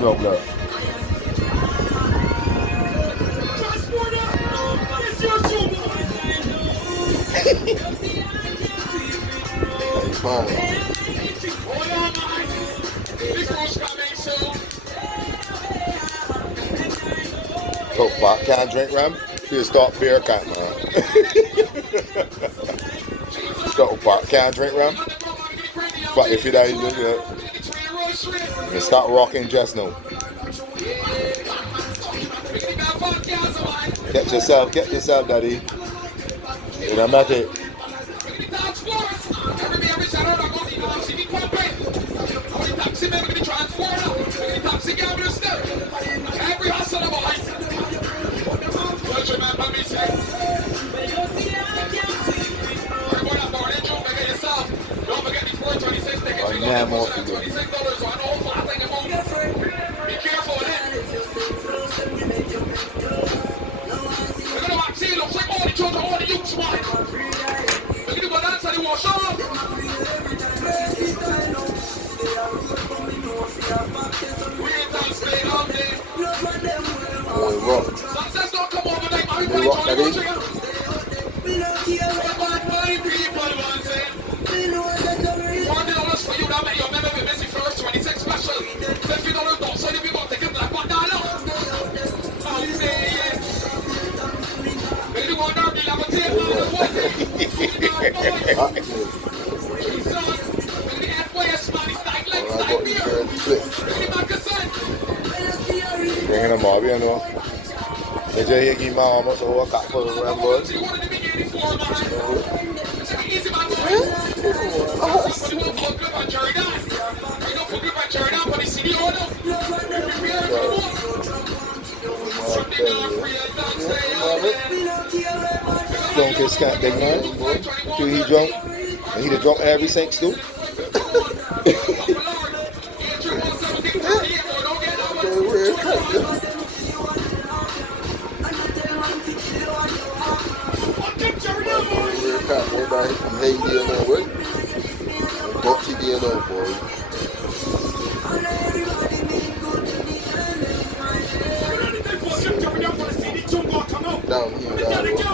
Look, look. It's fine. Coke pot, can't drink rum. You start beer cat, man. Coke pot, can't drink rum. But if you die, you start rocking just now. Get yourself, daddy. You don't make it. Yeah, more for you. Be careful of that. We're going to watch it. Looks like all the children, all the youths want it. Look at the balance and the wash off. Success don't come overnight, man. We rock, daddy. For you that make your memory busy first 26 special. $50 don't so you people take it like $1. Maybe one hour be like a table on the bringing them up, you know. They just give my almost over a cup for the Rambles. Drunk his cat big man, boy. Till he drunk. And he the drunk every sinks too. I'm hating the other way. I'm boxy the other boy. Down here,